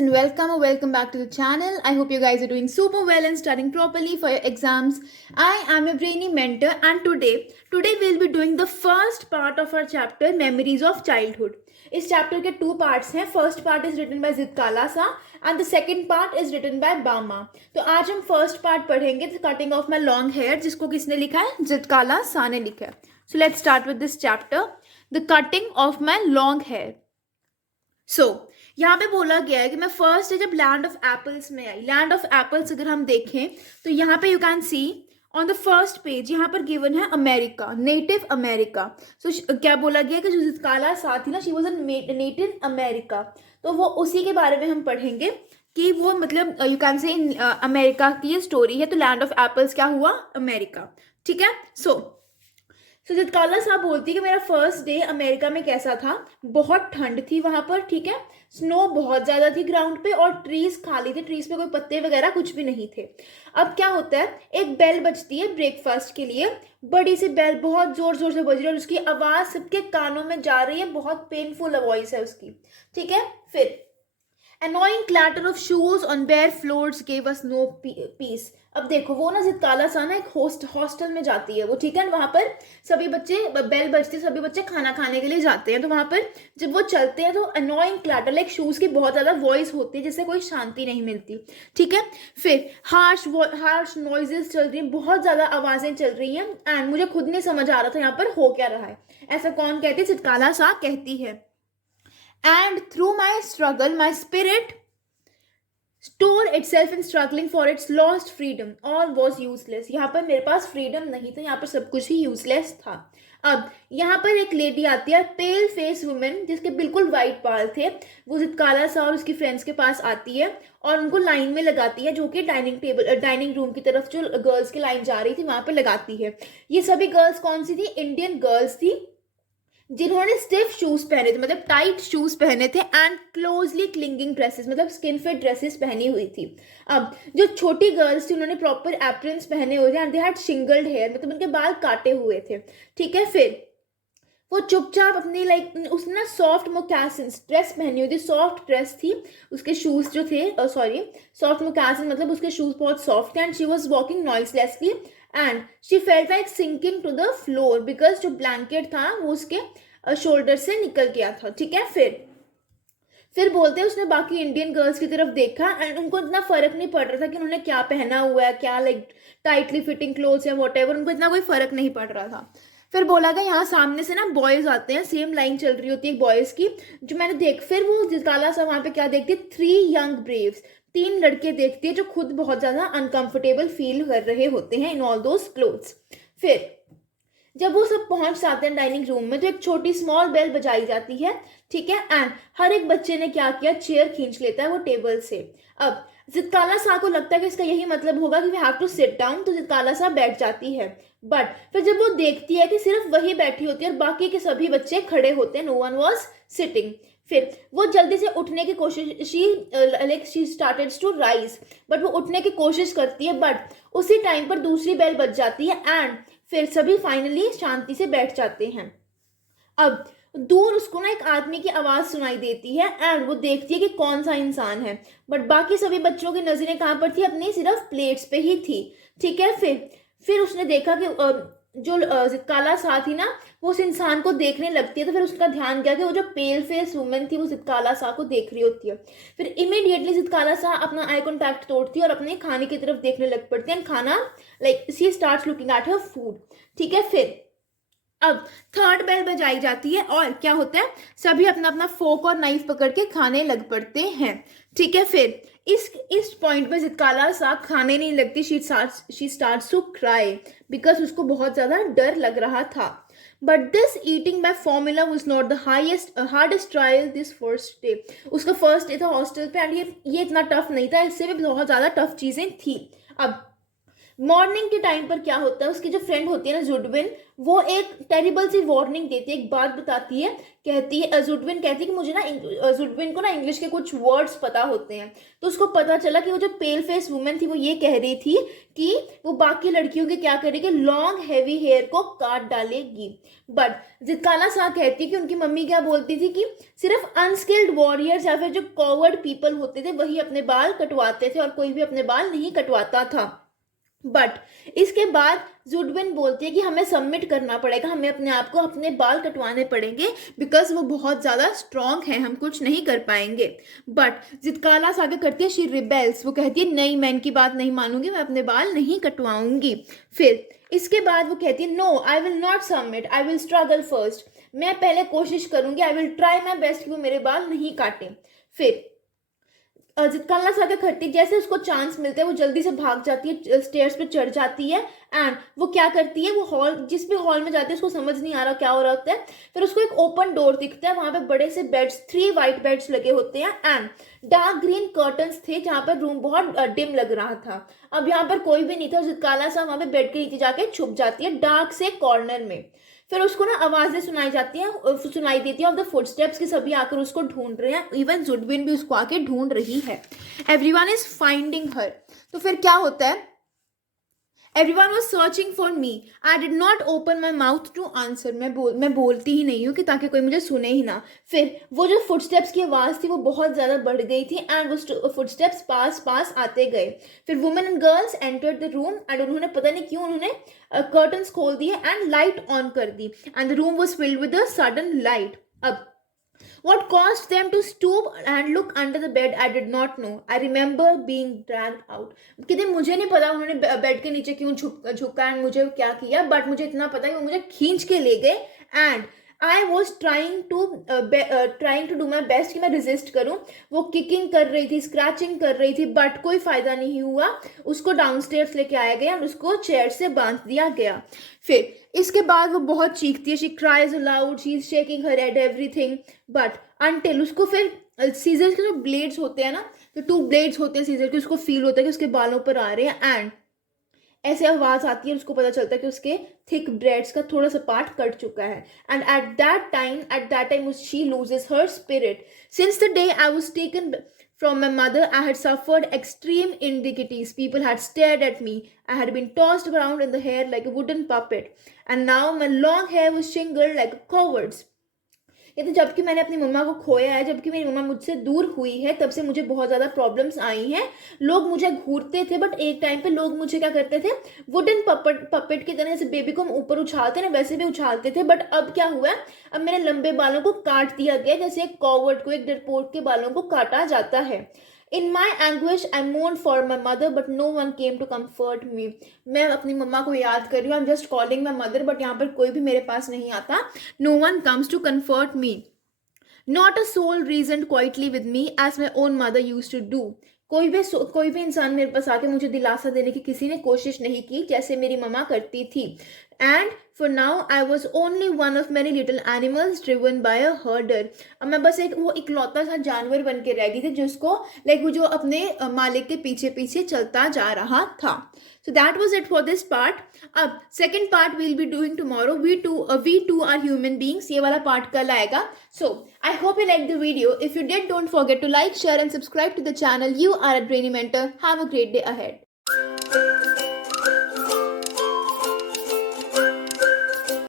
and welcome back to the channel. I hope you guys are doing super well and studying properly for your exams. I am your brainy mentor and today we'll be doing the first part of our chapter Memories of Childhood. इस chapter के two parts हैं. First part is written by Zitkala Sa and the second part is written by Bama. तो आज हम first part पढ़ेंगे the cutting of my long hair, जिसको किसने लिखा है? जितकाला सा ने लिखा है. So let's start with this chapter the cutting of my long hair. So यहाँ पे बोला गया है कि मैं फर्स्ट जब लैंड ऑफ एप्पल्स में आई. लैंड ऑफ एप्पल्स अगर हम देखें तो यहाँ पे you can see on the first page यहाँ पर गिवन है अमेरिका, नेटिव अमेरिका. सो क्या बोला गया कि जो जितकाला सा थी ना, she was a native America. तो वो उसी के बारे में हम पढ़ेंगे कि वो मतलब you can say in America की ये स्टोरी है. तो लैंड ऑफ एप्पल्स क्या हुआ? अमेरिका. ठीक है. सो जितकाला साहब बोलती है कि मेरा फर्स्ट डे अमेरिका में कैसा था. बहुत ठंड थी वहां पर. ठीक है. स्नो बहुत ज़्यादा थी ग्राउंड पे और ट्रीज खाली थे. ट्रीज पे कोई पत्ते वगैरह कुछ भी नहीं थे. अब क्या होता है, एक बेल बजती है ब्रेकफास्ट के लिए. बड़ी सी बेल बहुत जोर जोर से बज रही है और उसकी आवाज़ सबके कानों में जा रही है. बहुत पेनफुल वॉइस है उसकी. ठीक है. फिर annoying clatter of shoes on bare floors gave us no peace. अब देखो वो ना जितकाला सा ना एक हॉस्टल में जाती है वो. ठीक है. वहां पर सभी बच्चे, बेल बजती है, सभी बच्चे खाना खाने के लिए जाते हैं. तो वहां पर जब वो चलते हैं तो अनोइंग क्लैटर लाइक शूज की बहुत ज्यादा वॉइस होती है जिससे कोई शांति नहीं मिलती. ठीक है. फिर हार्श नॉइजेस चल रही हैं, बहुत ज्यादा आवाजें चल रही हैं एंड मुझे खुद नहीं समझ आ रहा था यहाँ पर हो क्या रहा है. ऐसा कौन कहती है? जितकाला सा कहती है. And through my struggle, my spirit tore itself in struggling for its lost freedom. All was useless. यहाँ पर मेरे पास फ्रीडम नहीं था, यहाँ पर सब कुछ ही यूजलेस था. अब यहाँ पर एक लेडी आती है, पेल फेस वुमेन, जिसके बिल्कुल वाइट बाल थे. वो जितकाला सा और उसकी फ्रेंड्स के पास आती है और उनको लाइन में लगाती है, जो कि डाइनिंग रूम की तरफ जो गर्ल्स की लाइन जा रही थी वहां पर लगाती है. ये सभी गर्ल्स कौन सी थी? इंडियन गर्ल्स थी जिन्होंने स्टिफ शूज पहने थे, मतलब टाइट शूज पहने थे एंड क्लोजली क्लिंगिंग ड्रेसेस, मतलब स्किन फिट ड्रेसेस पहनी हुई थी. अब जो छोटी गर्ल्स थी उन्होंने प्रॉपर एप्रन्स पहने हुए थे एंड दे हैड शिंगल्ड हेयर, मतलब उनके बाल काटे हुए थे. ठीक है. फिर वो चुपचाप अपनी उसने ना सॉफ्ट मोकैसिन ड्रेस पहनी हुई थी. सॉफ्ट ड्रेस थी, उसके शूज जो थे, सॉरी सॉफ्ट मोकैसिन मतलब उसके शूज बहुत सॉफ्ट थे. And she was walking noiselessly and she felt like sinking to the floor because जो ब्लैंकेट था वो उसके शोल्डर से निकल गया था. ठीक है. फिर बोलते हैं उसने बाकी इंडियन गर्ल्स की तरफ देखा एंड उनको इतना फर्क नहीं पड़ रहा था कि उन्होंने क्या पहना हुआ है, क्या टाइटली फिटिंग क्लोथ्स है वॉट एवर, उनको इतना कोई फर्क नहीं पड़ रहा था. फिर बोला गया यहाँ सामने से ना बॉयज आते हैं, सेम लाइन चल रही होती है बॉयज की जो मैंने देख. फिर वो जितकाला सा वहां पे क्या देखती है? 3 यंग ब्रेव्स, 3 लड़के देखती है जो खुद बहुत ज्यादा अनकंफर्टेबल फील कर रहे होते हैं इन ऑल दोज क्लोथ्स. फिर जब वो सब पहुंच जाते हैं डाइनिंग रूम में तो एक छोटी स्मॉल बेल बजाई जाती है. ठीक है. एंड हर एक बच्चे ने क्या किया? चेयर खींच लेता है वो टेबल से. अब जितकाला सा को लगता है कि इसका यही मतलब होगा कि we have to sit down, तो जितकाला सा बैठ जाती है. बट फिर जब वो देखती है कि सिर्फ वही बैठी होती है और बाकी के सभी बच्चे खड़े होते हैं, नो वन वॉज सिटिंग, फिर वो जल्दी से उठने की कोशिश, she started to rise, but वो उठने की कोशिश करती है. बट उसी टाइम पर दूसरी बेल बज जाती है एंड फिर सभी फाइनली शांति से बैठ जाते हैं. अब दूर उसको ना एक आदमी की आवाज सुनाई देती है एंड वो देखती है कि कौन सा इंसान है. बट बाकी सभी बच्चों की नजरें कहाँ पर थी? अपनी सिर्फ प्लेट्स पे ही थी. ठीक है. फिर उसने देखा कि जो जितकाला सा थी ना वो उस इंसान को देखने लगती है. तो फिर उसका ध्यान गया कि वो जो पेल फेस वुमेन थी वो जितकाला सा को देख रही होती है. फिर इमीडिएटली जितकाला सा अपना आई कॉन्टैक्ट तोड़ती है और अपने खाने की तरफ देखने लग पड़ती है. खाना she starts looking at her food. ठीक है. फिर अब थर्ड बेल बजाई जाती है और क्या होता है? सभी अपना अपना फोक और नाइफ पकड़ के खाने लग पड़ते हैं. ठीक है. फिर इस पॉइंट पे जितकाला सा खाने नहीं लगती. She starts to cry because उसको बहुत ज्यादा डर लग रहा था. But this eating by formula was not the hardest trial this first day. उसका फर्स्ट डे था हॉस्टल पे एंड ये इतना टफ नहीं था, इससे भी बहुत ज्यादा टफ चीजें थी. अब मॉर्निंग के टाइम पर क्या होता है, उसकी जो फ्रेंड होती है ना जुडविन, वो एक टेरिबल सी वार्निंग देती है, एक बात बताती है। कहती है जुडविन कहती है कि मुझे ना, जुडविन को ना इंग्लिश के कुछ वर्ड्स पता होते हैं। तो उसको पता चला कि वो जो पेल फेस वुमेन थी वो ये कह रही थी कि वो बाकी लड़कियों के क्या करेगी, लॉन्ग हैवी हेयर को काट डालेगी। बट जितकाला सा कहती है कि उनकी मम्मी क्या बोलती थी कि सिर्फ अनस्किल्ड वॉरियर्स या फिर जो कॉवर्ड पीपल होते थे वही अपने बाल कटवाते थे और कोई भी अपने बाल नहीं कटवाता था। बट इसके बाद जुडविन बोलती है कि हमें सबमिट करना पड़ेगा, हमें अपने आप को अपने बाल कटवाने पड़ेंगे बिकॉज वो बहुत ज़्यादा स्ट्रांग है, हम कुछ नहीं कर पाएंगे। बट जितकाला आगे करती है, शी रिबेल्स, वो कहती है नहीं मैं इनकी बात नहीं मानूंगी, मैं अपने बाल नहीं कटवाऊंगी। फिर इसके बाद वो कहती है no I will not submit, I will struggle first, मैं पहले कोशिश करूंगी, I will try my best कि वो मेरे बाल नहीं काटे। फिर जितकाला सागर खट्टी जैसे उसको चांस मिलता है वो जल्दी से भाग जाती है, स्टेयर्स पे चढ़ जाती है। एंड वो क्या करती है, वो हॉल, जिस भी हॉल में जाती है उसको समझ नहीं आ रहा क्या हो रहा होता है। फिर उसको एक ओपन डोर दिखता है, वहां पे बड़े से बेड्स, 3 वाइट बेड्स लगे होते हैं एंड डार्क ग्रीन कर्टन्स थे जहां पर रूम बहुत डिम लग रहा था। अब यहाँ पर कोई भी नहीं था, जितकाला सा वहां पे बेड के नीचे जाके छुप जाती है डार्क से कॉर्नर में। फिर उसको ना आवाजें सुनाई जाती हैं, सुनाई देती है ऑफ द फुटस्टेप्स की, सभी आकर उसको ढूंढ रहे हैं, इवन जुडविन भी उसको आके ढूंढ रही है। Everyone is finding her. तो फिर क्या होता है, everyone was searching for me, I did not open my mouth to answer, मैं बोलती ही नहीं हूँ कि ताकि कोई मुझे सुने ही ना। फिर वो जो फुटस्टेप्स की आवाज़ थी वो बहुत ज़्यादा बढ़ गई थी एंड वो फुटस्टेप्स पास पास आते गए। फिर women and girls entered the room and उन्होंने पता नहीं क्यों उन्होंने कर्टन्स खोल दिए एंड लाइट ऑन कर दी and the room was filled with a sudden light. अब what caused them to stoop and look under the bed I did not know. I remember being dragged out. कहते मुझे नहीं पता उन्होंने bed के नीचे क्यों झुका एंड मुझे क्या किया, बट मुझे इतना पता है कि वो मुझे खींच के ले गए and I was trying to do my best कि मैं रिजिस्ट करूँ। वो किकिंग कर रही थी, स्क्रैचिंग कर रही थी, बट कोई फायदा नहीं हुआ। उसको डाउनस्टेयर्स लेके आया गया और उसको चेयर से बांध दिया गया। फिर इसके बाद वो बहुत चीखती है, she cries allowed, she is shaking her head everything, but until उसको फिर सीजर के जो ब्लेड्स होते हैं ना, तो 2 ब्लेड्स होते हैं सीजर के, उसको फील होता है कि उसके बालों पर आ रहे हैं एंड ऐसे आवाज आती है, उसको पता चलता है कि उसके थिक ब्रेड्स का थोड़ा सा पार्ट कट चुका है and at that time she loses her spirit. Since the day I was taken from my mother, I had suffered extreme indignities. People had stared at me. I had been tossed around in the hair like a wooden puppet. And now my long hair was shingled like a coward's. ये तो जबकि मैंने अपनी मम्मा को खोया है, जबकि मेरी मम्मा मुझसे दूर हुई है, तब से मुझे बहुत ज़्यादा प्रॉब्लम्स आई हैं। लोग मुझे घूरते थे, बट एक टाइम पे लोग मुझे क्या करते थे, वुडन पपेट की तरह, जैसे बेबी को हम ऊपर उछालते ना वैसे भी उछालते थे। बट अब क्या हुआ है, अब मेरे लंबे बालों को काट दिया गया, जैसे एक कॉवर्ड को, एक डरपोक के बालों को काटा जाता है। In my anguish, I mourned for my mother, but no one came to comfort me. मैं अपनी मम्मा को याद कर रही हूँ, I'm just calling my mother, but यहाँ पर कोई भी मेरे पास नहीं आता। No one comes to comfort me. Not a soul reasoned quietly with me as my own mother used to do. कोई भी इंसान मेरे पास आके मुझे दिलासा देने की किसी ने कोशिश नहीं की जैसे मेरी मम्मा करती थी। And for now I was only one of many little animals driven by अ हर्डर। अब मैं बस वो इकलौता सा जानवर बन के रह गई थी जिसको वो जो अपने मालिक के पीछे पीछे चलता जा रहा था। So that was it for this part. अब second part we'll be doing tomorrow. We too are human beings. ये वाला part कल आएगा. So I hope you liked the video. If you did, don't forget to like, share and subscribe to the channel. You are a Brainy Mentor. Have a great day ahead.